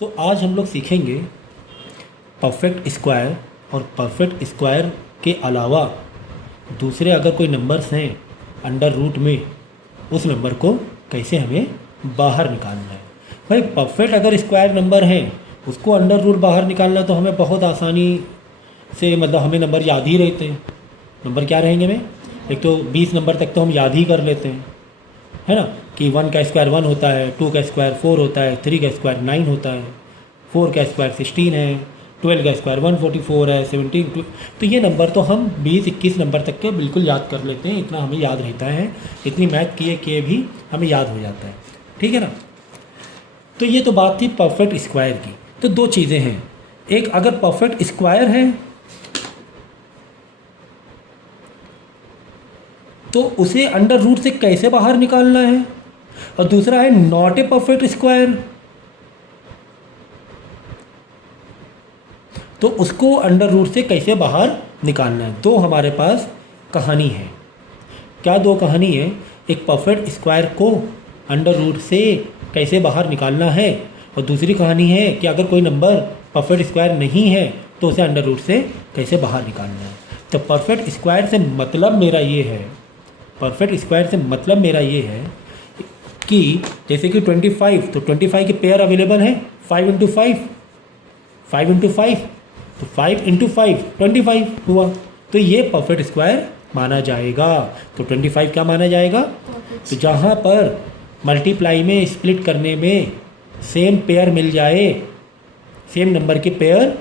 तो आज हम लोग सीखेंगे परफेक्ट स्क्वायर और परफेक्ट स्क्वायर के अलावा दूसरे अगर कोई नंबर्स हैं अंडर रूट में, उस नंबर को कैसे हमें बाहर निकालना है। भाई परफेक्ट अगर स्क्वायर नंबर है उसको अंडर रूट बाहर निकालना तो हमें बहुत आसानी से, मतलब हमें नंबर याद ही रहते हैं। नंबर क्या रहेंगे हमें, एक तो 20 नंबर तक तो हम याद ही कर लेते हैं, है ना, कि 1 का स्क्वायर 1 होता है, 2 का स्क्वायर 4 होता है, 3 का स्क्वायर 9 होता है, 4 का स्क्वायर 16 है, 12 का स्क्वायर 144 है, 17 तो ये नंबर तो हम 20-21 नंबर तक के बिल्कुल याद कर लेते हैं। इतना हमें याद रहता है, इतनी मैथ किए भी हमें याद हो जाता है, ठीक है ना। तो ये तो बात थी परफेक्ट स्क्वायर की। तो दो चीज़ें हैं, एक अगर परफेक्ट स्क्वायर है तो उसे अंडर रूट से कैसे बाहर निकालना है, और दूसरा है नॉट ए परफेक्ट स्क्वायर, तो उसको अंडर रूट से कैसे बाहर निकालना है। दो हमारे पास कहानी है। क्या दो कहानी है, एक परफेक्ट स्क्वायर को अंडर रूट से कैसे बाहर निकालना है, और दूसरी कहानी है कि अगर कोई नंबर परफेक्ट स्क्वायर नहीं है तो उसे अंडर रूट से कैसे बाहर निकालना है। तो परफेक्ट स्क्वायर से मतलब मेरा ये है, परफेक्ट स्क्वायर से मतलब मेरा ये है कि जैसे कि 25, तो 25 के पेयर अवेलेबल हैं 5 इंटू 5, 5 इंटू 5, तो 5 इंटू 5 25 हुआ, तो ये परफेक्ट स्क्वायर माना जाएगा। तो 25 क्या माना जाएगा, तो जहाँ पर मल्टीप्लाई में स्प्लिट करने में सेम पेयर मिल जाए, सेम नंबर के पेयर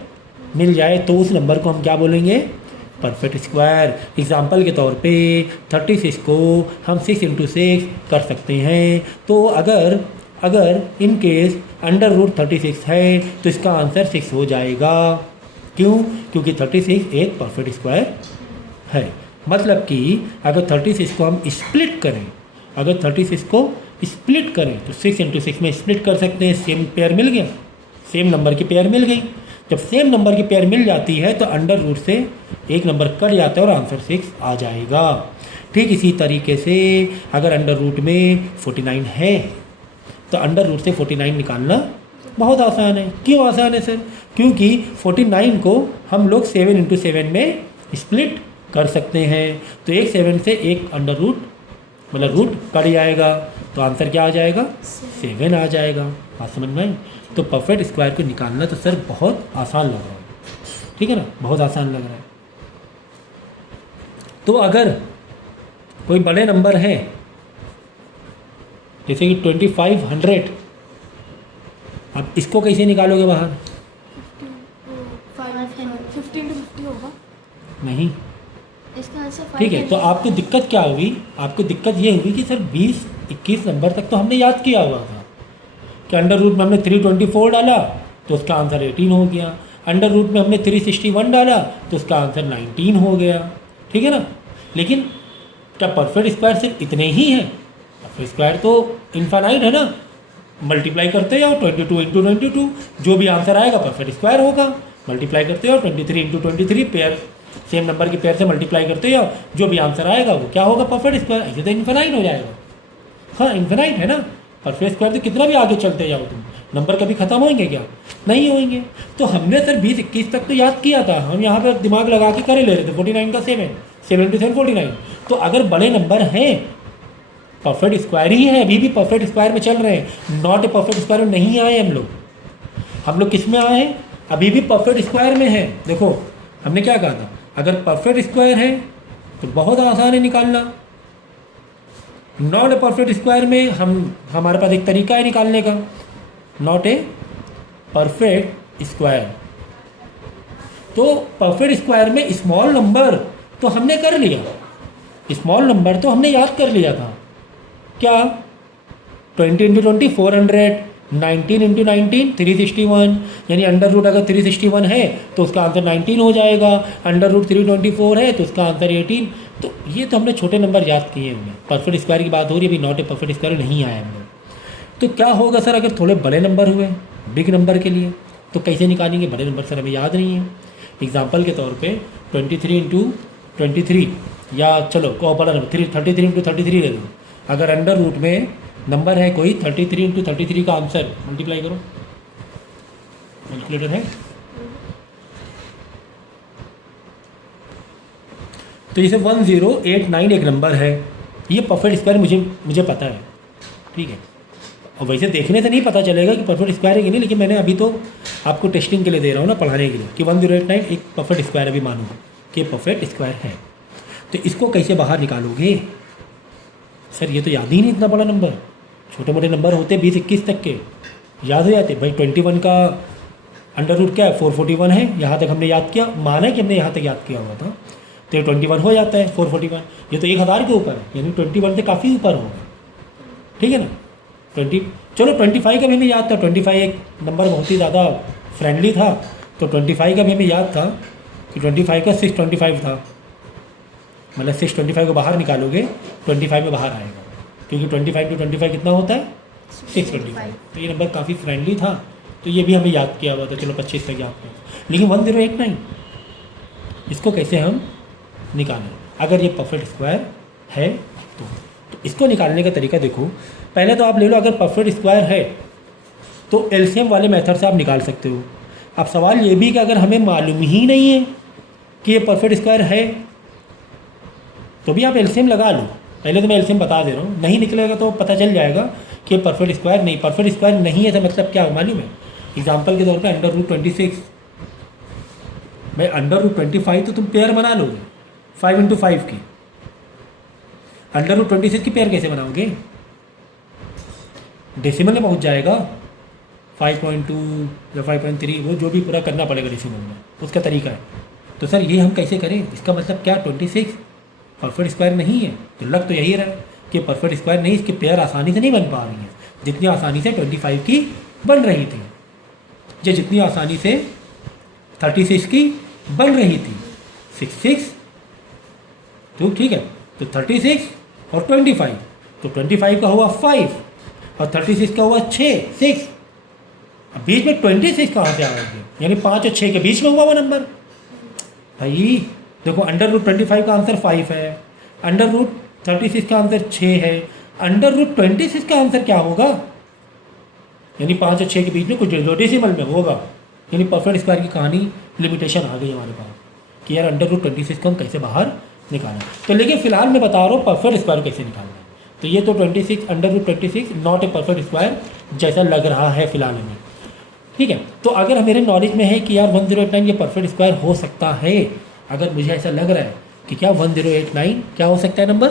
मिल जाए, तो उस नंबर को हम क्या बोलेंगे, परफेक्ट स्क्वायर। एग्जाम्पल के तौर पे 36 को हम 6 इंटू 6 कर सकते हैं। तो अगर इन केस अंडर रूट 36 है तो इसका आंसर 6 हो जाएगा। क्यों, क्योंकि 36 एक परफेक्ट स्क्वायर है। मतलब कि अगर 36 को हम स्प्लिट करें, अगर 36 को स्प्लिट करें तो 6 इंटू 6 में स्प्लिट कर सकते हैं, सेम पेयर मिल गया, सेम नंबर की पेयर मिल गई। जब सेम नंबर की पेयर मिल जाती है तो अंडर रूट से एक नंबर कट जाता है और आंसर 6 आ जाएगा। ठीक इसी तरीके से अगर अंडर रूट में 49 है तो अंडर रूट से 49 निकालना बहुत आसान है। क्यों आसान है सर, क्योंकि 49 को हम लोग 7 इंटू 7 में स्प्लिट कर सकते हैं, तो एक 7 से एक अंडर रूट मतलब रूट कट जाएगा, तो आंसर क्या आ जाएगा, 7 आ जाएगा। बात समझ में आई। तो परफेक्ट स्क्वायर को निकालना तो सर बहुत आसान लग रहा है, ठीक है ना, बहुत आसान लग रहा है। तो अगर कोई बड़े नंबर है जैसे कि 2500, आप इसको कैसे निकालोगे बाहर, 15 to 50 होगा नहीं, इसका आंसर 5 ठीक है। तो आपको दिक्कत क्या होगी, आपको दिक्कत ये होगी कि सर 20-21 नंबर तक तो हमने याद किया हुआ था कि अंडर रूट में हमने 324 डाला तो उसका आंसर 18 हो गया, अंडर रूट में हमने 361 डाला तो उसका आंसर 19 हो गया, ठीक है ना। लेकिन क्या परफेक्ट स्क्वायर सिर्फ इतने ही हैं, परफेक्ट स्क्वायर तो इनफाइनाइट है ना, मल्टीप्लाई करते जाओ 22 इंटू 22, जो भी आंसर आएगा परफेक्ट स्क्वायर होगा। मल्टीप्लाई करते जाओ 23 इंटू 23, पेयर सेम नंबर के पेयर से मल्टीप्लाई करते जाओ, जो भी आंसर आएगा वो क्या होगा, परफेक्ट स्क्वायर। ऐसे तो इनफाइनाइट हो जाएगा। हाँ इनफाइनाइट है ना, परफेक्ट स्क्वायर तो कितना भी आगे चलते जाओ तुम, नंबर कभी खत्म होंगे क्या, नहीं होंगे। तो हमने सर 20-21 तक तो याद किया था, हम यहाँ पर दिमाग लगा के करे ले रहे थे। 49 का 7 इंटू 7 49। तो अगर बड़े नंबर हैं, परफेक्ट स्क्वायर ही है, अभी भी परफेक्ट स्क्वायर में चल रहे हैं, नॉट ए परफेक्ट स्क्वायर में नहीं आए हम लोग किस में आए हैं, अभी भी परफेक्ट स्क्वायर में है। देखो हमने क्या कहा था, अगर परफेक्ट स्क्वायर है तो बहुत आसान है निकालना। नॉट ए परफेक्ट स्क्वायर में हमारे पास एक तरीका है निकालने का, नॉट ए परफेक्ट स्क्वायर। तो परफेक्ट स्क्वायर में स्मॉल नंबर तो हमने कर लिया, स्मॉल नंबर तो हमने याद कर लिया था। क्या 20 इंटू 20 400, 19 इंटू 19 361, यानी अंडर रूट अगर 361 है तो उसका आंसर 19 हो जाएगा, अंडर रूट 324 है तो उसका आंसर 18। तो ये तो हमने छोटे नंबर याद किए हुए। परफेक्ट स्क्वायर की बात हो रही है, अभी नॉट ए परफेक्ट स्क्वायर नहीं आया हम लोग। तो क्या होगा सर अगर थोड़े बड़े नंबर हुए, बिग नंबर के लिए, तो कैसे निकालेंगे, बड़े नंबर सर हमें याद नहीं है। एग्जाम्पल के तौर पे 23 इंटू 23, या चलो को बड़ा नंबर 33 इंटू 33 ले लो। अगर अंडर रूट में नंबर है कोई 33 इंटू 33 का आंसर मल्टीप्लाई करो, कैलकुलेटर है? तो जैसे 1089 एक नंबर है, ये परफेक्ट स्क्वायर मुझे पता है, ठीक है। और वैसे देखने से नहीं पता चलेगा कि परफेक्ट स्क्वायर है कि नहीं, लेकिन मैंने अभी तो आपको टेस्टिंग के लिए दे रहा हूँ ना, पढ़ाने के लिए, कि 1089 एक परफेक्ट स्क्वायर अभी मानूँ कि परफेक्ट स्क्वायर है। तो इसको कैसे बाहर निकालोगे? सर ये तो याद ही नहीं, इतना बड़ा नंबर, छोटे मोटे नंबर होते 20-21 तक के याद हो जाते भाई। 21 का अंडर रूट क्या है? 441 है, यहाँ तक हमने याद किया, माना कि हमने यहाँ तक याद किया हुआ था, तो ये 21 हो जाता है 441। ये तो 1000 के ऊपर है, यानी 21 से काफ़ी ऊपर होगा, ठीक है ना। 25 का भी हमें याद था, 25 एक नंबर बहुत ही ज़्यादा फ्रेंडली था, तो 25 का भी हमें याद था कि 25 का 625 था, मतलब 625 को बाहर निकालोगे 25 में बाहर आएगा, क्योंकि 25 to 25 कितना होता है? 625। तो ये नंबर काफ़ी फ्रेंडली था, तो ये भी हमें याद किया हुआ था, चलो 25 तक याद किया। लेकिन 1089 इसको कैसे हम निकालें? अगर ये परफेक्ट स्क्वायर है तो इसको निकालने का तरीका देखो। पहले तो आप ले लो, अगर परफेक्ट स्क्वायर है तो एलसीएम वाले मेथड से आप निकाल सकते हो। अब सवाल ये भी कि अगर हमें मालूम ही नहीं है कि ये परफेक्ट स्क्वायर है तो भी आप एलसीएम लगा लो। पहले तो मैं एलसीएम बता दे रहा हूँ, नहीं निकलेगा तो पता चल जाएगा कि परफेक्ट स्क्वायर नहीं, परफेक्ट स्क्वायर नहीं है तो मतलब क्या मालूम है? एग्जाम्पल के तौर पे अंडर रूट 26, भाई अंडर रूट 25 तो तुम पेयर बना लोगे 5 into 5 की, अंडर रूट 26 की पेयर कैसे बनाओगे? डेसिमल में पहुंच जाएगा 5.2 या 5.3, वो जो भी पूरा करना पड़ेगा डेसिमल में, उसका तरीका है। तो सर ये हम कैसे करें? इसका मतलब क्या 26 परफेक्ट स्क्वायर नहीं है? तो लग तो यही रहा है कि परफेक्ट स्क्वायर नहीं, इसकी पेयर आसानी से नहीं बन पा रही है जितनी आसानी से 25 की बन रही थी, या जितनी आसानी से 36 की बन रही थी। 66 तो ठीक है, तो 36 और 25, तो 25 का हुआ 5 और 36 का हुआ 6। अब बीच में 26 कहाँ से आ गया? यानी 5 और 6 के बीच में हुआ वो नंबर। भाई देखो, अंडर रूट 25 का आंसर 5 है, अंडर रूट 36 का आंसर 6 है, अंडर रूट 26 का आंसर क्या होगा? यानी 5 और 6 के बीच में कुछ डेसिमल में होगा। यानी परफेक्ट स्क्वायर की कहानी लिमिटेशन आ गई हमारे पास कि यार अंडर रूट 26 को हम कैसे बाहर निकालें। तो लेकिन फिलहाल मैं बता रहा हूँ परफेक्ट स्क्वायर कैसे निकालना है। तो ये तो 26 under root 26 not a perfect square जैसा लग रहा है फिलहाल हमें, ठीक है। तो अगर मेरे नॉलेज में है कि यार 1089 ये परफेक्ट स्क्वायर हो सकता है, अगर मुझे ऐसा लग रहा है कि क्या 1089 क्या हो सकता है नंबर,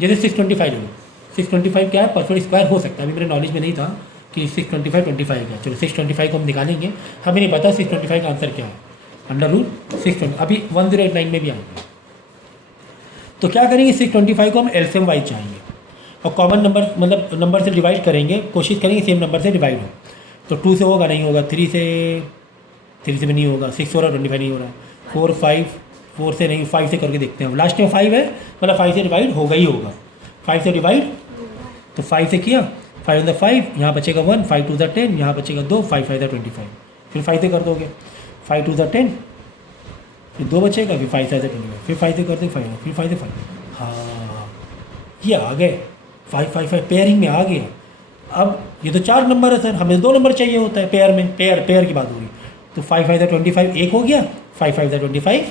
जैसे 625 ले लो, 625 क्या है परफेक्ट स्क्वायर हो सकता है। अभी मेरे नॉलेज में नहीं था कि 625 25 क्या, चलो 625 को हम निकालेंगे, हमें नहीं पता 625 का आंसर क्या है, अंडर रूट 620 अभी 1089 में भी आएंगे। तो क्या करेंगे, 625 को हम एलसीएम वाइज चाहिए और कॉमन नंबर मतलब नंबर से डिवाइड करेंगे, कोशिश करेंगे सेम नंबर से डिवाइड हो। तो 2 से होगा नहीं होगा, 3 से भी नहीं होगा, 6 हो रहा 25 नहीं हो रहा, 4 से नहीं, 5 से करके देखते हैं। लास्ट में 5 है, मतलब 5 से डिवाइड होगा ही होगा, 5 से डिवाइड, तो 5 से किया, 5 on the 5 यहाँ बचेगा 1, 5 to the 10 यहाँ बचेगा 2, 5 5 25, फिर 5 से कर दोगे 5 to the 10, फिर 2 बचेगा, फिर 5 से 25, फिर 5 से कर दो 5, फिर 5 से 5, हाँ ये आ गए 5 5 5 पेयरिंग में आ गया। अब ये तो 4 नंबर है सर, हमें 2 नंबर चाहिए होता है पेयर में, पेयर की बात हो रही, तो 5 5 25 एक हो गया, 5 5 25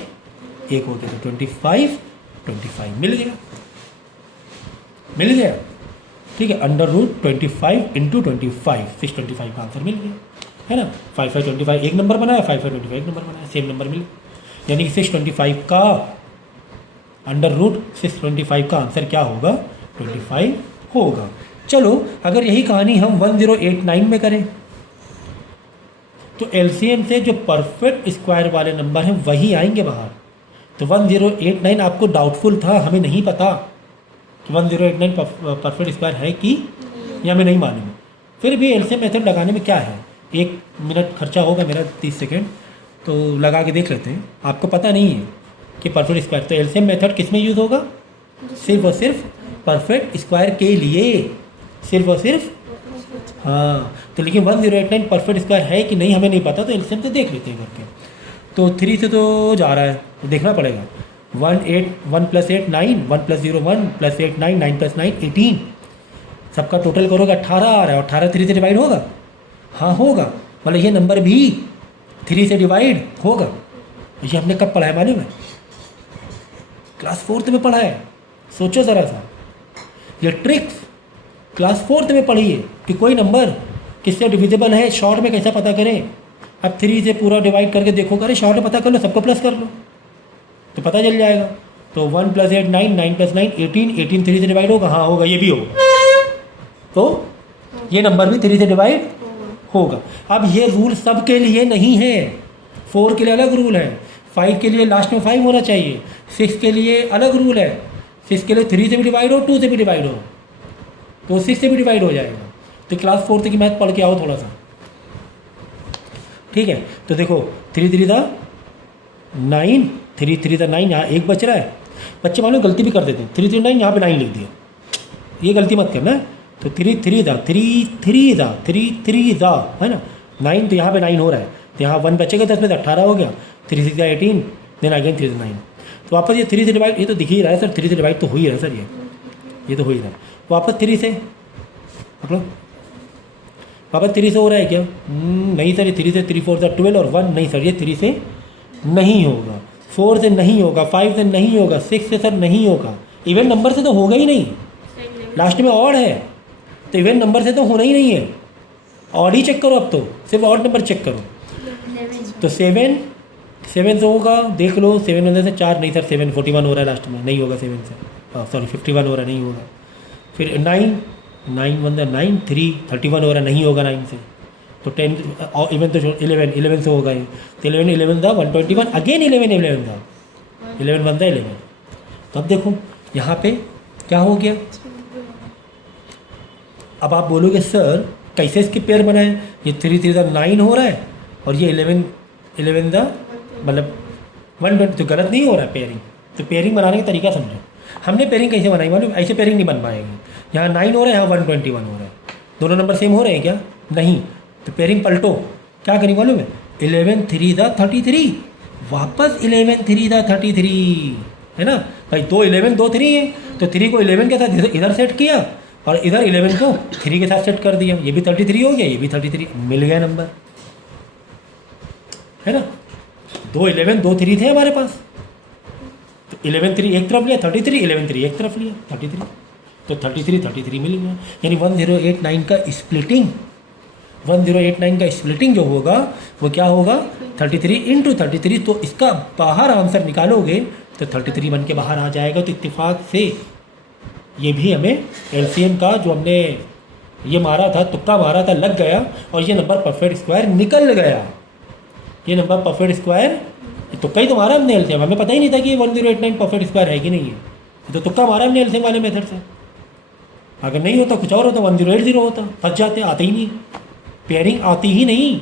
एक हो गया, तो 25 25 मिल गया, ठीक है। अंडर रूट 25 इंटू 25 625 का आंसर मिल गया, है ना। 5 5 25 एक नंबर बनाया, 5 5 25 एक नंबर बनाया, सेम नंबर मिल गया। यानी कि 625 का अंडर रूट 625 का आंसर क्या होगा, 25 होगा। चलो अगर यही कहानी हम 1089 में करें तो एलसीएम से जो परफेक्ट स्क्वायर वाले नंबर हैं वही आएंगे बाहर। तो 1089 आपको डाउटफुल था, हमें नहीं पता कि 1089 परफेक्ट स्क्वायर है कि या हमें नहीं मालूम, फिर भी एलसीएम मेथड लगाने में क्या है, 1 मिनट खर्चा होगा मेरा 30 सेकेंड, तो लगा के देख लेते हैं। आपको पता नहीं है कि परफेक्ट स्क्वायर, तो एलसीएम मेथड किस में यूज़ होगा, सिर्फ और सिर्फ परफेक्ट स्क्वायर के लिए, सिर्फ और सिर्फ, हाँ। तो लेकिन 1089 परफेक्ट स्क्वायर है कि नहीं हमें नहीं पता, तो एलसीएम से देख लेते हैं करके। तो 3 से तो जा रहा है, तो देखना पड़ेगा, 1 + 8 9, 1 + 0 1 + 8 9, 9 + 9 18, सबका टोटल करोगे 18 आ रहा है, और 18 3 से डिवाइड होगा, हाँ होगा, मतलब ये नंबर भी 3 से डिवाइड होगा। ये हमने कब पढ़ा है मालूम है? क्लास 4th में पढ़ा है। सोचो ज़रा सा, ये ट्रिक्स क्लास 4th में पढ़ी है कि कोई नंबर किससे डिविजिबल है, शॉर्ट में कैसा पता करें। अब 3 से पूरा डिवाइड करके देखो, अरे शॉर्ट में पता कर लो, सबको प्लस कर लो तो पता चल जाएगा। तो 1 + 8 9, 9 + 9 18, 18 3 से डिवाइड होगा, हाँ होगा, ये भी होगा। तो ये नंबर भी 3 से डिवाइड होगा। अब ये रूल सब के लिए नहीं है, 4 के लिए अलग रूल है, 5 के लिए लास्ट में 5 होना चाहिए, 6 के लिए अलग रूल है, 6 के लिए 3 से भी डिवाइड हो, 2 से भी डिवाइड हो, तो 6 से भी डिवाइड हो जाएगा। तो क्लास 4th की मैथ पढ़ के आओ थोड़ा सा, ठीक है। तो देखो 3 3 दा 9, 3 3 दा 9, यहाँ एक बच रहा है। बच्चे मानो गलती भी कर देते हैं, 3 3 9 यहाँ पे 9 लिख दिया, ये गलती मत करना। तो 3 3 दा 3 3 दा 3 3 दा है ना 9, तो यहाँ पे 9 हो रहा है, तो यहाँ 1 बचेगा, 10 में से 18 हो गया, 3 6 18, देन अगेन 3 9। तो वापस ये 3 से डिवाइड, ये तो दिख ही रहा है सर, 3 से डिवाइड तो हो ही रहा है सर, ये तो हो ही रहा है। वापस 3 से पकड़ो, वापस 3 से हो रहा है क्या? नहीं सर, ये 3 से 3 4 दा 12 और 1, नहीं सर ये 3 से नहीं होगा, 4 से नहीं होगा, 5 से नहीं होगा, 6 से सर नहीं होगा, इवन नंबर से तो होगा ही नहीं, लास्ट में ऑड है, तो इवन नंबर से तो होना ही नहीं है, ऑड ही चेक करो, अब तो सिर्फ ऑड नंबर चेक करो। तो 7 से होगा, देख लो, 7 में से 4 नहीं सर, 7 41 हो रहा है लास्ट में, नहीं होगा 7 से, सॉरी 51 हो रहा है, नहीं होगा। फिर 9 9 3 31 हो रहा है, नहीं होगा 9 से। तो 10 इवन तो 11 से होगा ये, तो 11 था 121, अगेन 11 था, 11 1 था 11। तो अब देखो यहाँ पे क्या हो गया। अब आप बोलोगे सर कैसे इसके पेयर बनाए, ये 3 3 दा 9 हो रहा है और ये 11 दा मतलब 120, तो गलत नहीं हो रहा है पेयरिंग। तो पेयरिंग बनाने का तरीका समझो, हमने पेयरिंग कैसे बनाई मालूम? ऐसे पेयरिंग नहीं बन पाएगी। यहाँ 9 हो रहा है, यहाँ 121 हो रहा है, दोनों नंबर सेम हो रहे हैं क्या? नहीं। तो पेयरिंग पलटो, क्या करेंगे मालूम है? 11 3 दा 33, वापस 11 3 दा 33, है ना भाई, 2 11 2 3 है, तो 3 को 11 के साथ इधर सेट किया और इधर 11 को 3 के साथ सेट कर दिया, ये भी 33 हो गया, ये भी 33, मिल गया नंबर, है ना। 2 11 2 3 थे हमारे पास, तो 11 3 एक तरफ लिया, 33 11 3 एक तरफ लिया, 33, तो 33 मिल गया। यानी 1089 का स्प्लिटिंग, 1089 का स्प्लिटिंग जो होगा वो क्या होगा? 33 × 33। तो इसका बाहर आंसर निकालोगे तो 33 बन के बाहर आ जाएगा। तो इत्तेफाक से ये भी हमें एलसीएम का जो हमने ये मारा था, तुक्का मारा था, लग गया और ये नंबर परफेक्ट स्क्वायर निकल गया। ये नंबर परफेक्ट स्क्वायर, तुक्का ही तो मारा हमने एलसीएम, हमें पता ही नहीं था कि ये 1089 परफेक्ट स्क्वायर है कि नहीं है, तो तुक्का मारा हमने एलसीएम वाले मेथड से। अगर नहीं होता, कुछ और होता, 1080 होता, फंस जाते, आते ही नहीं, पेयरिंग आती ही नहीं।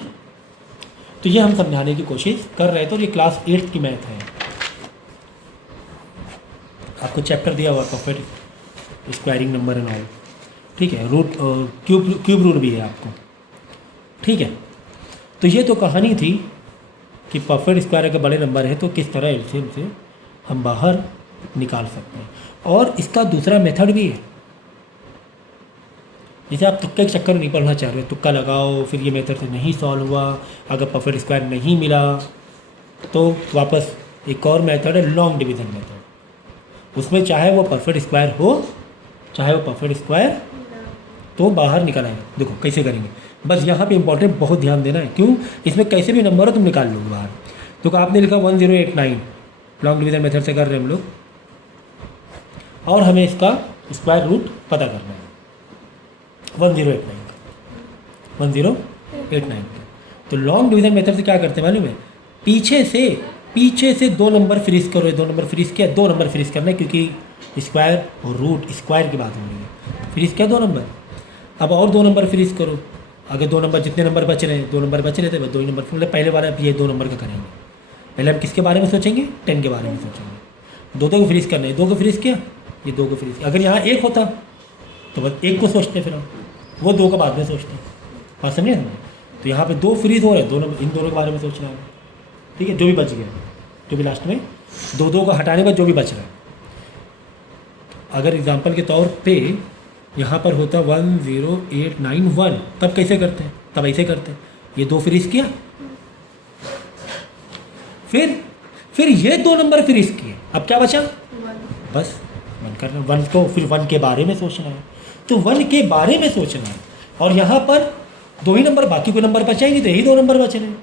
तो ये हम समझाने की कोशिश कर रहे थे और ये क्लास 8th की मैथ है। आपको चैप्टर दिया हुआ perfect squaring number and all, ठीक है, रूट क्यूब रूट भी है आपको, ठीक है। तो ये तो कहानी थी कि परफेक्ट स्क्वायर अगर बड़े नंबर है तो किस तरह एलसीएम से हम बाहर निकाल सकते हैं। और इसका दूसरा मेथड भी है, जैसे आप तुक्के के चक्कर नहीं पढ़ना चाह रहे हो, तुक्का लगाओ, फिर ये मेथड से नहीं सॉल्व हुआ, अगर परफेक्ट स्क्वायर नहीं मिला तो वापस एक और मेथड है लॉन्ग डिवीज़न मेथड। उसमें चाहे वो परफेक्ट स्क्वायर हो, चाहे वो परफेक्ट स्क्वायर, तो बाहर निकल आएगा। देखो कैसे करेंगे, बस यहाँ पे इंपॉर्टेंट बहुत ध्यान देना है, क्यों? इसमें कैसे भी नंबर हो तुम निकाल लोगे बाहर। तो आपने लिखा 1089, लॉन्ग डिवीज़न मेथड से कर रहे हैं हम लोग, और हमें इसका स्क्वायर रूट पता करना है 1089 का। तो लॉन्ग डिवीज़न मेथड से क्या करते हैं मालूम है? पीछे से 2 नंबर फ्रीज करो, 2 नंबर फ्रीज किया, 2 नंबर फ्रीज करना है, क्योंकि स्क्वायर और रूट स्क्वायर की बात हो रही है। फ्रीज किया 2 नंबर, अब और 2 नंबर फ्रीज करो। अगर 2 नंबर, जितने नंबर बच रहे हैं, 2 नंबर बच रहे थे, बस 2 ही नंबर, मतलब पहले बार अब ये 2 नंबर का करेंगे। पहले हम किसके बारे में सोचेंगे? 10 के बारे में सोचेंगे। 2 को फ्रीज करना है, 2 को फ्रीज किया, ये 2 को फ्रीज किया। अगर यहाँ 1 होता तो बस 1 को सोचते, फिर हम वो 2 का बाद में सोचते हैं, बात समझे हमने? तो यहाँ पे 2 फ्रीज हो रहे हैं, दोनों, इन दोनों के बारे में सोचना है, ठीक है। जो भी बच गया, जो भी लास्ट में 2 का हटाने पर जो भी बच रहा है। अगर एग्जांपल के तौर पे यहाँ पर होता 10891, तब कैसे करते हैं? तब ऐसे करते हैं ये 2 फ्रीज किया, फिर ये 2 नंबर फ्रीज किए, अब क्या बचा? बस 1 करना, 1 को फिर 1 के बारे में सोचना है, तो 1 के बारे में सोचना है। और यहाँ पर 2 ही नंबर, बाकी कोई नंबर बचा ही नहीं, तो यही 2 नंबर बचे हैं।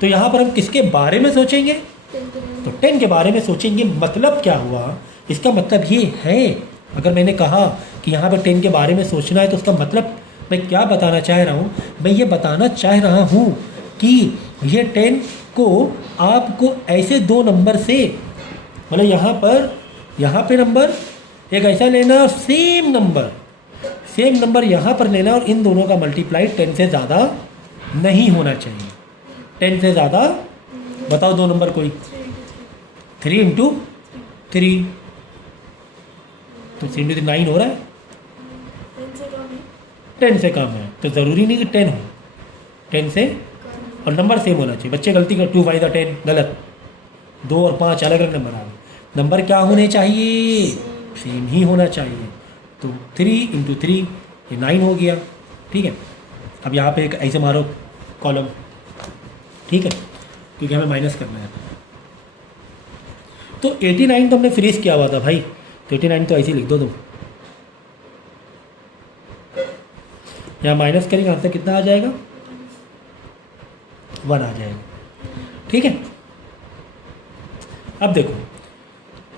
तो यहाँ पर हम किसके बारे में सोचेंगे? तो 10 के बारे में सोचेंगे। मतलब क्या हुआ? इसका मतलब ये है, अगर मैंने कहा कि यहाँ पर 10 के बारे में सोचना है, तो उसका मतलब मैं क्या बताना चाह रहा हूँ? मैं ये बताना चाह रहा हूँ कि ये 10 को आपको ऐसे 2 नंबर से, मतलब यहाँ पे नंबर एक ऐसा लेना और सेम नंबर यहाँ पर लेना, और इन दोनों का मल्टीप्लाई 10 से ज़्यादा नहीं होना चाहिए। 10 से ज़्यादा, बताओ 2 नंबर कोई? 3 इंटू 3, तो 3 इंटू 9 हो रहा है, 10 से कम है, तो ज़रूरी नहीं कि 10 हो, 10 से, और नंबर सेम होना चाहिए। बच्चे गलती कर, 2 5 10, गलत, 2 और 5 अलग अलग नंबर आ गए। नंबर क्या होने चाहिए? सेम ही होना चाहिए। तो 3 इंटू 3, ये 9 हो गया, ठीक है। अब यहाँ पे एक ऐसे मारो कॉलम, ठीक है, क्योंकि हमें माइनस करना है। तो 89 तो हमने फ्रीज किया हुआ था भाई, तो 89 तो ऐसे ही लिख दो तुम। यहाँ माइनस करेंगे, आंसर कितना आ जाएगा? 1 आ जाएगा, ठीक है। अब देखो,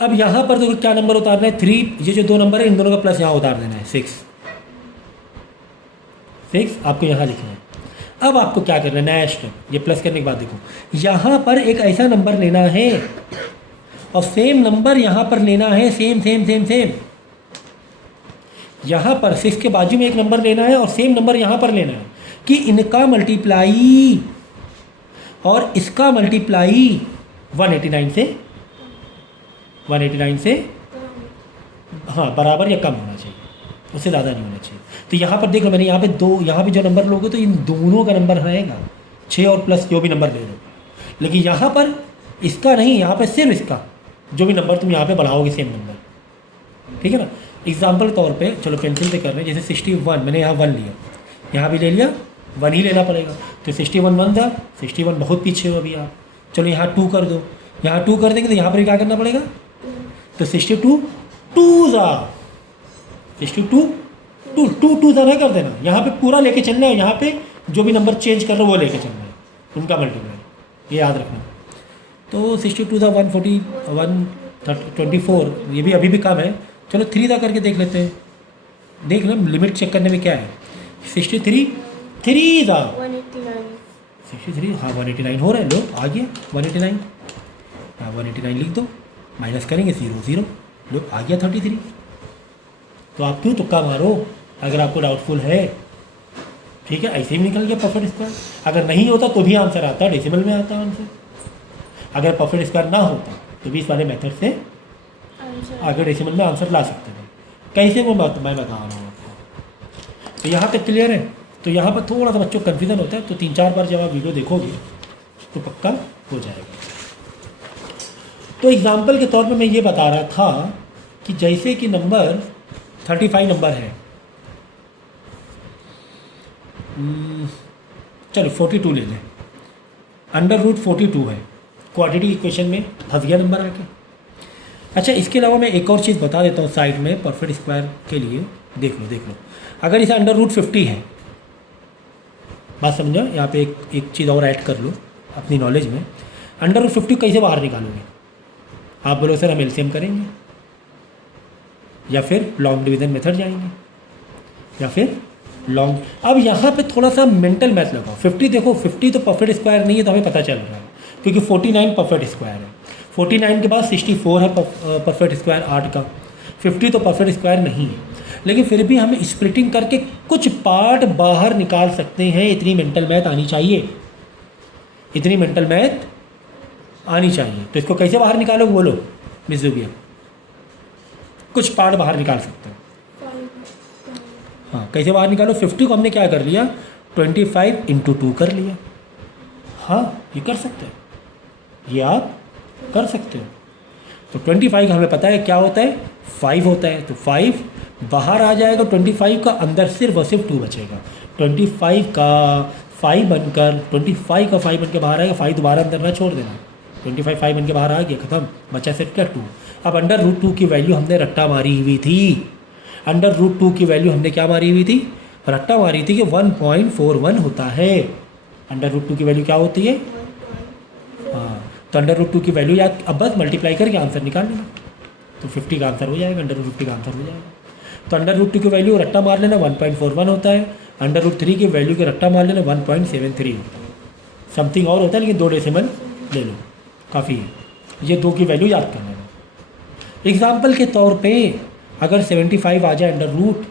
अब यहाँ पर देखो क्या नंबर उतारना है? 3, ये जो 2 नंबर है इन दोनों का प्लस यहाँ उतार देना है, 6 आपको यहाँ लिखना है। अब आपको क्या करना है? नया स्टेप, ये प्लस करने के बाद देखो, यहाँ पर एक ऐसा नंबर लेना है और सेम नंबर यहाँ पर लेना है, सेम। यहाँ पर 6 के बाजू में एक नंबर लेना है और सेम नंबर यहाँ पर लेना है कि इनका मल्टीप्लाई और इसका मल्टीप्लाई 189 से हाँ बराबर या कम होना चाहिए, उससे ज़्यादा नहीं होना चाहिए। तो यहाँ पर देख लो, मैंने यहाँ पे 2, यहाँ पे जो नंबर लोगे तो इन दोनों का नंबर रहेगा 6 और प्लस जो भी नंबर ले लो, लेकिन यहाँ पर इसका नहीं, यहाँ पे सिर्फ इसका जो भी नंबर तुम यहाँ पे बढ़ाओगे सेम नंबर, ठीक है ना। एग्जाम्पल के तौर पे चलो पेंसिल पे कर रहे हैं, जैसे 61 मैंने यहाँ 1 लिया, यहाँ भी ले लिया, 1 ही लेना पड़ेगा। तो 61 1 था, 61 बहुत पीछे हो अभी आप। चलो यहाँ 2 कर दो, यहाँ 2 कर देंगे तो यहाँ पर क्या करना पड़ेगा? तो 62 2 ज़ा ना कर देना, यहाँ पे पूरा लेके चलना है, यहाँ पे जो भी नंबर चेंज कर रहे हो वो लेके चलना है, उनका मल्टीप्लाई, ये याद रखना। तो 62 था 140 124, ये भी अभी भी कम है। चलो 3 ज़ा करके देख लेते हैं, देख लो लिमिट चेक करने में क्या है। 63 3 ज़ा 63, हाँ 189 हो रहा है, लो आ गया 189, हाँ 189 लिख दो, माइनस करेंगे 0 0, लो आ गया 33। तो आप क्यों तुक्का मारो अगर आपको डाउटफुल है, ठीक है। ऐसे ही निकल गया परफेक्ट स्क्वायर। अगर नहीं होता तो भी आंसर आता, डेसिमल में आता आंसर। अगर परफेक्ट स्क्वायर ना होता तो भी इस वाले मेथड से आगे डेसिमल में आंसर ला सकते थे। कैसे वो मैं बता रहा हूँ आपको। तो यहाँ तक क्लियर है। तो यहाँ पर थोड़ा सा बच्चों को कन्फ्यूजन होता है, तो 3-4 बार जब आप वीडियो देखोगे तो पक्का हो जाएगा। तो एग्जाम्पल के तौर पे मैं ये बता रहा था कि जैसे कि नंबर 35 नंबर है, चलो 42 ले लें, √42 है, क्वाड्रेटिक इक्वेशन में फंस गया नंबर आके। अच्छा, इसके अलावा मैं एक और चीज़ बता देता हूँ साइड में परफेक्ट स्क्वायर के लिए। देख लो अगर इसे √50 है, बात समझो, यहाँ पे एक चीज़ और ऐड कर लो अपनी नॉलेज में। √50 कैसे बाहर निकालोगे? आप बोलो सर हम एलसीएम करेंगे, या फिर लॉन्ग डिवीज़न मेथड जाएंगे, या फिर लॉन्ग। अब यहाँ पे थोड़ा सा मेंटल मैथ लगाओ। 50 देखो, 50 तो परफेक्ट स्क्वायर नहीं है, तो हमें पता चल रहा है, क्योंकि 49 परफेक्ट स्क्वायर है। 49 के बाद 64 है परफेक्ट स्क्वायर 8 का। 50 तो परफेक्ट स्क्वायर नहीं है, लेकिन फिर भी हम स्प्लिटिंग करके कुछ पार्ट बाहर निकाल सकते हैं। इतनी मेंटल मैथ आनी चाहिए, इतनी मेंटल मैथ आनी चाहिए। तो इसको कैसे बाहर निकालोगे बोलो मिस जुबिया? कुछ पार्ट बाहर निकाल सकते हो। हाँ, कैसे बाहर निकालो? 50 को हमने क्या कर लिया? 25 × 2 कर लिया। हाँ, ये कर सकते हो, ये आप कर सकते हो। तो 25 का हमें पता है क्या होता है, 5 होता है, तो 5 बाहर आ जाएगा। 25 का अंदर सिर्फ और सिर्फ 2 बचेगा। 25 का 5 बनकर 25 का 5 बन के बाहर आएगा, 5 दोबारा अंदर ना छोड़ देना, 25 5 बन के बाहर आ गया, खत्म, बचा सेट क्या 2। अब अंडर रूट 2 की वैल्यू हमने रट्टा मारी हुई थी, अंडर रूट 2 की वैल्यू हमने क्या मारी हुई थी, रट्टा मारी थी कि 1.41 होता है। अंडर रूट 2 की वैल्यू क्या होती है, हाँ, तो अंडर रूट 2 की वैल्यू याद, अब बस मल्टीप्लाई करके आंसर निकाल लेना, तो 50 का आंसर हो जाएगा, अंडर रूट 50 का आंसर हो जाएगा। तो अंडर रूट 2 की वैल्यू रट्टा मार लेना 1.41 होता है, अंडर रूट 3 की वैल्यू के रट्टा मार लेना 1.73 होता है, समथिंग और होता है लेकिन 2 डेसिमल ले लो, काफ़ी है, ये 2 की वैल्यू याद कर लेना। एग्जाम्पल के तौर पे अगर 75 आ जाए अंडर रूट,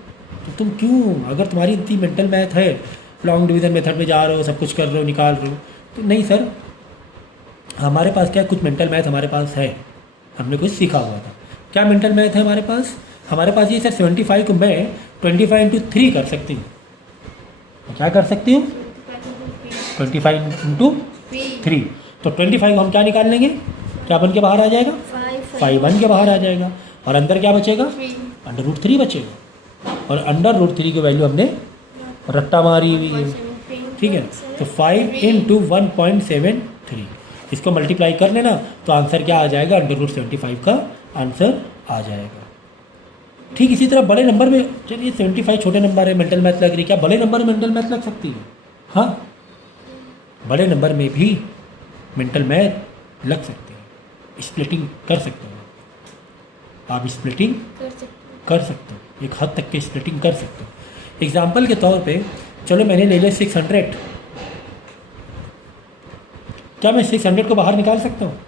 तो तुम क्यों, अगर तुम्हारी इतनी मेंटल मैथ है, लॉन्ग डिवीज़न मेथड में जा रहे हो, सब कुछ कर रहे हो, निकाल रहे हो, तो नहीं सर, हमारे पास क्या कुछ मेंटल मैथ हमारे पास है, हमने कुछ सीखा हुआ था। क्या मेंटल मैथ है हमारे पास, हमारे पास ये सर 75 को मैं 25 इंटू 3 कर सकती हूँ, क्या कर सकती हूँ, 25 इंटू 3, तो 25 को हम क्या निकाल लेंगे, क्या बन के बाहर आ जाएगा, 5 बन के बाहर आ जाएगा, और अंदर क्या बचेगा, अंडर रूट 3 बचेगा, और अंडर रूट 3 की वैल्यू हमने रट्टा मारी हुई है, ठीक है। तो 5 इंटू 1.73, इसको मल्टीप्लाई कर लेना, तो आंसर क्या आ जाएगा, अंडर रूट 75 का आंसर आ जाएगा। ठीक इसी तरह बड़े नंबर में, चलिए 75 छोटे नंबर है, मेंटल मैथ लग रही है, क्या बड़े नंबर में मेंटल मैथ लग सकती है, हाँ, बड़े नंबर में भी मेंटल मैथ लग सकती है, स्प्लिटिंग कर सकते हो आप, स्प्लिटिंग कर सकते हो, एक हद तक की स्प्लिटिंग कर सकते हो। एग्जाम्पल के तौर पे चलो मैंने ले लिया 600, क्या मैं 600 को बाहर निकाल सकता हूँ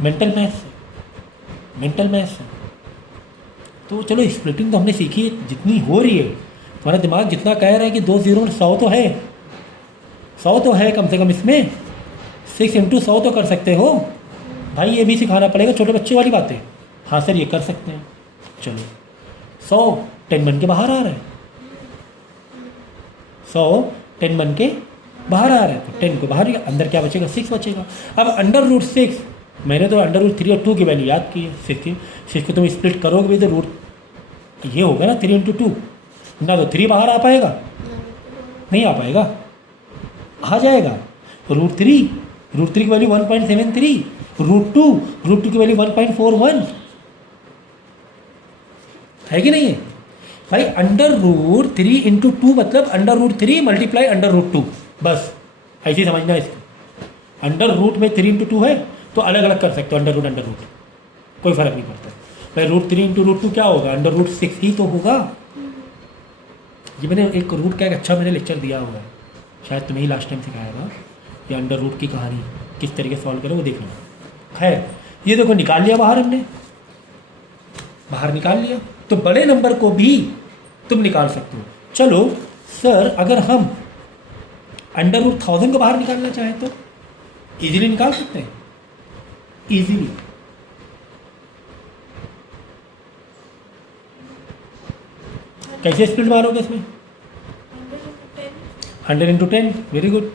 मेंटल मैथ से, मेंटल मैथ से, तो चलो स्प्लिटिंग तो हमने सीखी है, जितनी हो रही है, तुम्हारा दिमाग जितना कह रहा है कि 2 0 100 तो है, 100 तो है कम से कम, इसमें 6 इंटू 100 तो कर सकते हो भाई, ये भी सिखाना पड़ेगा, छोटे बच्चे वाली बातें, हाँ सर ये कर सकते हैं। चलो 100 10 बन के बाहर आ रहा है, 100 10 बन के बाहर आ रहा है, तो 10 को बाहर, अंदर क्या बचेगा, 6 बचेगा। अब अंडर रूट 6, मैंने तो अंडर रूट 3 और 2 की वैल्यू याद की है, 6 को तुम स्प्लिट करोगे भी तो रूट ये होगा ना 3 इंटू 2, ना तो 3 बाहर आ पाएगा, नहीं आ पाएगा, आ जाएगा रूट 3 की वैल्यू 1.73, रूट 2 की वैल्यू 1.41 है कि नहीं है भाई। अंडर रूट 3 इंटू 2 मतलब under root 3 multiply under root 2, बस ऐसे ही समझना है इसको। अंडर रूट में 3 इंटू 2 है तो अलग अलग कर सकते हो, अंडर रूट कोई फ़र्क नहीं पड़ता भाई। रूट 3 इंटू रूट 2 क्या होगा, अंडर रूट 6 ही तो होगा। ये मैंने एक रूट का एक अच्छा मैंने लेक्चर दिया हुआ है, शायद तुम्हें ही लास्ट टाइम सिखाया था, ये अंडर रूट की कहानी किस तरीके से सॉल्व करें वो देख लेना। खैर ये देखो निकाल लिया बाहर, हमने बाहर निकाल लिया, तो बड़े नंबर को भी तुम निकाल सकते हो। चलो सर अगर हम अंडर रूट 1000 को बाहर निकालना चाहें तो इजीली निकाल सकते हैं, इजीली। कैसे स्प्लिट मारोगे इसमें, 100 इंटू 10, वेरी गुड।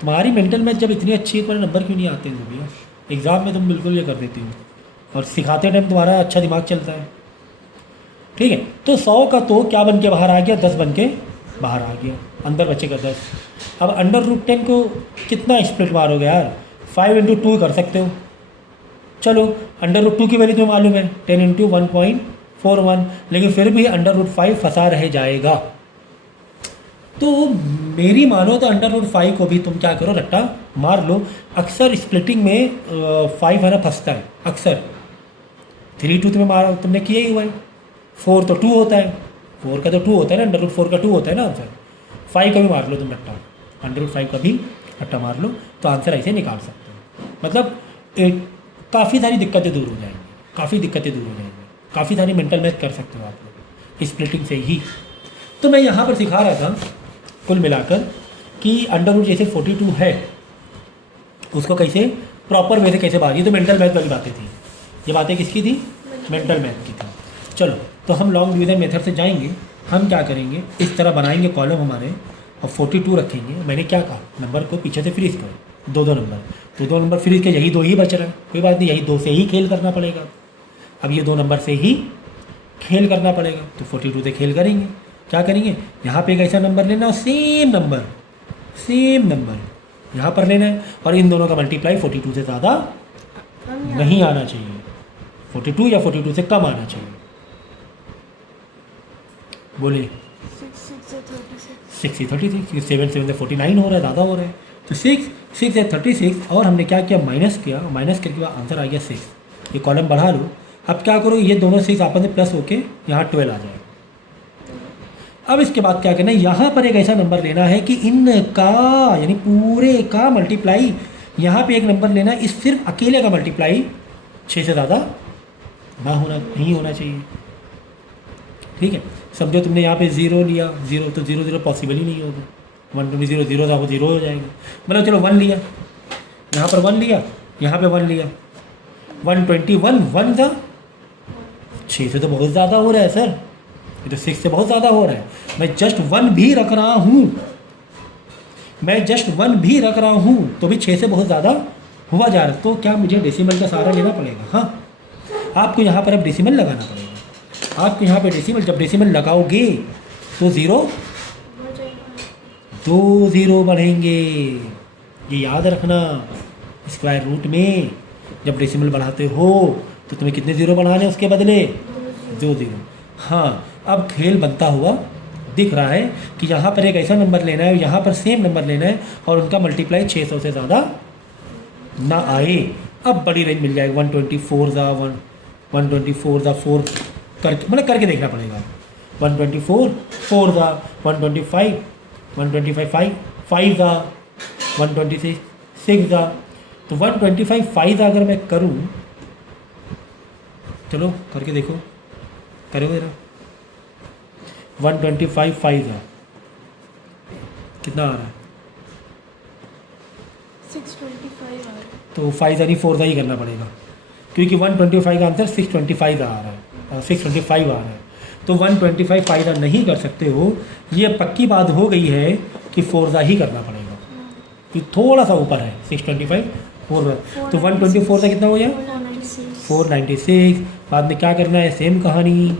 तुम्हारी मेंटल मैथ जब इतनी अच्छी है तुम्हारे नंबर क्यों नहीं आते हैं भैया, एग्ज़ाम में तुम बिल्कुल ये कर देती हो, और सिखाते टाइम तुम्हारा अच्छा दिमाग चलता है, ठीक है। तो 100 का तो क्या बन के बाहर आ गया, 10 बन के बाहर आ गया, अंदर बचेगा 10। अब अंडर रूट 10 को कितना स्प्लिट मारोगे यार, 5 इंटू 2 कर सकते हो। चलो अंडर रूट 2 की वैल्यू तुम्हें मालूम है 10 इंटू 1.41, लेकिन फिर भी अंडर रूट 5 फंसा रह जाएगा। तो मेरी मानो तो अंडर रूट 5 को भी तुम क्या करो, रट्टा मार लो। अक्सर स्प्लिटिंग में 5 है ना फंसता है अक्सर। 3 2 तुम्हें मारा, तुमने किया ही हुआ है। 4 तो 2 होता है, 4 का तो 2 होता है ना, अंडर रूट 4 का 2 होता है ना आंसर। 5 का भी मार लो तुम रट्टा, अंडर रूट 5 का भी रट्टा मार लो, तो आंसर ऐसे निकाल सकते हो। मतलब काफ़ी सारी दिक्कतें दूर हो जाएंगी, काफ़ी दिक्कतें दूर हो जाएंगी, काफ़ी सारी मेंटल मैथ कर सकते हो आप लोग स्प्लिटिंग से ही। तो मैं यहाँ पर सिखा रहा था कुल मिलाकर कि अंडर रूट जैसे 42 है उसको कैसे प्रॉपर वे से कैसे बाहर, ये तो मेंटल मैथ वाली बातें थी, ये बातें किसकी थी, मेंटल मैथ की थी। चलो तो हम लॉन्ग डिवीज़न मेथड से जाएंगे, हम क्या करेंगे इस तरह बनाएंगे कॉलम हमारे और 42 रखेंगे। मैंने क्या कहा, नंबर को पीछे से फ्रीज करो, 2 नंबर, तो 2 नंबर फ्रीज के, यही 2 ही बच रहा है, कोई बात नहीं, यही 2 से ही खेल करना पड़ेगा। अब ये 2 नंबर से ही खेल करना पड़ेगा, तो 42 से खेल करेंगे। क्या करेंगे, यहाँ पे एक ऐसा नंबर लेना और सेम नंबर सेम नंबर यहाँ पर लेना है और इन दोनों का मल्टीप्लाई 42 से ज़्यादा नहीं आना चाहिए, 42 या 42 से कम आना चाहिए। बोलिए 6 से 36, 7 से 49 हो रहा है, ज़्यादा हो रहा है। तो 6 से 36 और हमने क्या किया, माइनस किया, माइनस करके बाद आंसर आ गया 6। ये कॉलम बढ़ा लो। अब क्या करो, ये दोनों 6 आपस में प्लस होके यहाँ 12 आ जाएगा। अब इसके बाद क्या करना है, यहाँ पर एक ऐसा नंबर लेना है कि इनका यानी पूरे का मल्टीप्लाई, यहाँ पे एक नंबर लेना है, इस सिर्फ अकेले का मल्टीप्लाई 6 से ज़्यादा नहीं होना चाहिए। ठीक है, समझो तुमने यहाँ पे 0 लिया, 0 तो 0 0 पॉसिबल ही नहीं होगा। 1 2 0 0 था वो 0 हो जाएगा। मतलब चलो 1 लिया, यहाँ पर 1 लिया, यहाँ पे 1 लिया, 121 1 था, 6 से तो बहुत ज़्यादा हो रहा है सर, ये तो 6 से बहुत ज़्यादा हो रहा है। मैं जस्ट 1 भी रख रहा हूँ, मैं जस्ट 1 भी रख रहा हूँ तो भी 6 से बहुत ज़्यादा हुआ जा रहा है। तो क्या मुझे डेसिमल का सहारा लेना पड़ेगा? हाँ, आपको यहाँ पर अब डेसिमल लगाना पड़ेगा। आपको यहाँ पे डेसिमल, जब डेसिमल लगाओगे तो 2 0 बढ़ेंगे। ये याद रखना, स्क्वायर रूट में जब डेसिमल बढ़ाते हो तो तुम्हें कितने 0 बढ़ाने उसके बदले? 2 0। हाँ, अब खेल बनता हुआ दिख रहा है कि यहाँ पर एक ऐसा नंबर लेना है, यहाँ पर सेम नंबर लेना है और उनका मल्टीप्लाई 600 से ज़्यादा ना आए। अब बड़ी रेंज मिल जाएगी, 124 ज़ा 124 ज़ा 4 करके, मतलब करके देखना पड़ेगा। 124 4 ज़ा 125 125 5 ज़ा 126 6 ज़ा। तो 125 5 ज़ा अगर मैं करूँ, चलो करके देखो, करोगे ना? 125 5 ज़ा कितना आ रहा है? 625 आ रहा है। तो 5 ज़ा नहीं 4 ज़ा ही करना पड़ेगा, क्योंकि 125 का आंसर 625 आ रहा है, 625 आ रहा है। तो 125 5 ज़ा नहीं कर सकते हो, ये पक्की बात हो गई है कि 4 ज़ा ही करना पड़ेगा, कि थोड़ा सा ऊपर है 625 4 ज़ा। तो 124 ज़ा कितना हो गया? 496। बाद में क्या करना है, सेम कहानी,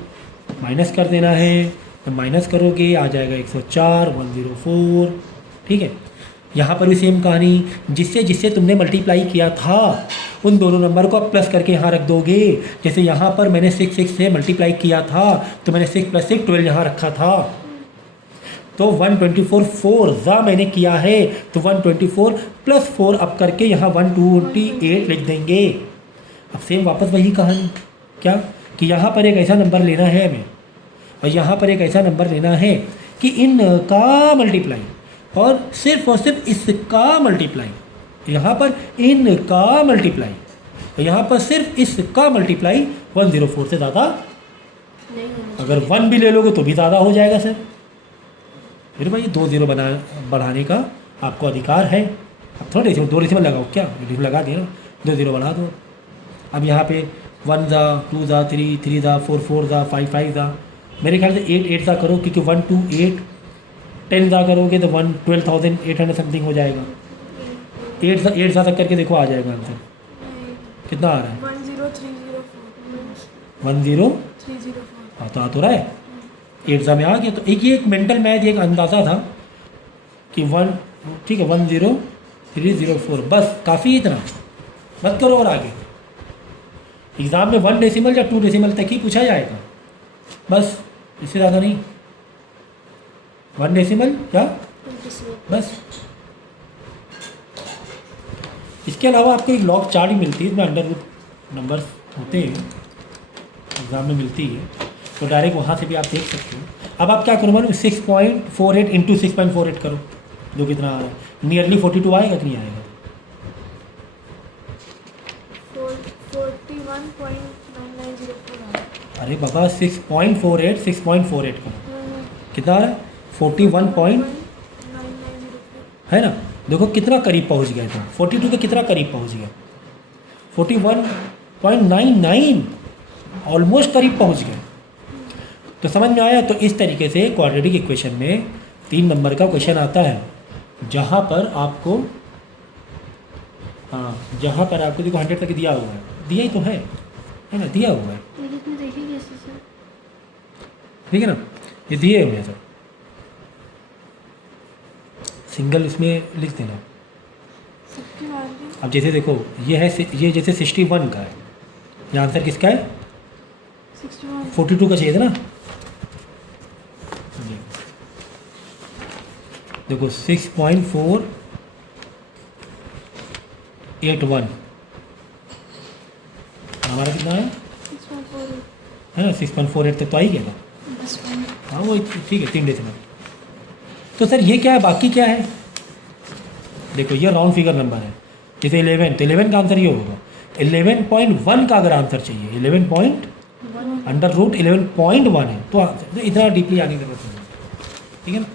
माइनस कर देना है। तो माइनस करोगे आ जाएगा 104 104। ठीक है, यहाँ पर भी सेम कहानी, जिससे जिससे तुमने मल्टीप्लाई किया था उन दोनों नंबर को आप प्लस करके यहाँ रख दोगे। जैसे यहाँ पर मैंने 6 6 से मल्टीप्लाई किया था तो मैंने 6 + 6 12 यहाँ रखा था। तो 124 4 ज़ा मैंने किया है, तो 124 + 4 अब करके यहाँ 128 लिख देंगे। अब सेम वापस वही कहानी, क्या कि यहाँ पर एक ऐसा नंबर लेना है हमें और यहाँ पर एक ऐसा नंबर लेना है कि इनका मल्टीप्लाई और सिर्फ इसका मल्टीप्लाई, यहाँ पर इनका मल्टीप्लाई और यहाँ पर सिर्फ इसका मल्टीप्लाई 104 से ज़्यादा नहीं होना अगर 1 भी ले लोगे तो भी ज़्यादा हो जाएगा सर। फिर भाई 2 0 बढ़ाने का आपको अधिकार है। अब थोड़ा डेसिमल 2 डेसिमल लगाओ, क्या डेसिमल लगा दिया ना, 2 0 बढ़ा दो। अब यहाँ पे 1 ज़ा 2 ज़ा 3 3 ज़ा 4 4 ज़ा 5 5 ज़ा, मेरे ख्याल से 8 8 ज़ा करो, क्योंकि 1 2 8 10 ज़ा करोगे तो 12,800 समथिंग हो जाएगा। 8 ज़ा तक करके देखो आ जाएगा आंसर। कितना आ रहा है? 10304 10304। हाँ तो आ तो रहा है, 8 ज़ा में आ गया। तो एक ये एक मेंटल मैथ, एक अंदाज़ा था कि 1, ठीक है 10304, बस काफ़ी, इतना मत करो और आगे। एग्ज़ाम में 1 डेसिमल या 2 डेसिमल तक ही पूछा जाएगा, बस इससे ज़्यादा नहीं। 1 डेसिमल या बस। इसके अलावा आपको एक लॉग चार्ट ही मिलती है, इसमें अंडर रूट नंबर होते हैं, एग्ज़ाम में मिलती है, तो डायरेक्ट वहाँ से भी आप देख सकते हो। अब आप क्या करो मालूम, 6.48 इंटू 6.48 करो, जो कितना आ रहा है, नियरली 42 आएगा कि नहीं आएगा? 41.9904 अरे बाबा 6.48 करो, कितना आ रहा है? 41 है ना। देखो कितना करीब पहुंच गया था, 42 के कितना करीब पहुंच गया, 41.99, ऑलमोस्ट करीब पहुंच गया। तो समझ में आया। तो इस तरीके से क्वाड्रेटिक इक्वेशन में 3 नंबर का क्वेश्चन आता है, जहाँ पर आपको, हाँ जहाँ पर आपको देखो 100 तक दिया हुआ है, दिया ही तो है ना, दिया हुआ है, लेकिन देखिए कैसे सर, ठीक है ना, ये दिए हुए हैं सर। सिंगल इसमें लिख देना। सबकी वैल्यू अब जैसे देखो ये है ये जैसे 61 का है, ये आंसर किसका है? 61 42 का चाहिए था ना। देखो 6.481 हमारा कितना है? 6.48 है ना 6.48 तक तो आ ही गया था। बस वन। हाँ वो ठीक है 3 डेसिमल। तो सर ये क्या है, बाकी क्या है? देखो ये राउंड फिगर नंबर है, जैसे 11 तो 11 का आंसर ये होगा। 11.1 का अगर आंसर चाहिए 11 पॉइंट वन अंडर रूट 11.1 है तो इतना डीपली आने की जरूरत नहीं है, ठीक है ना।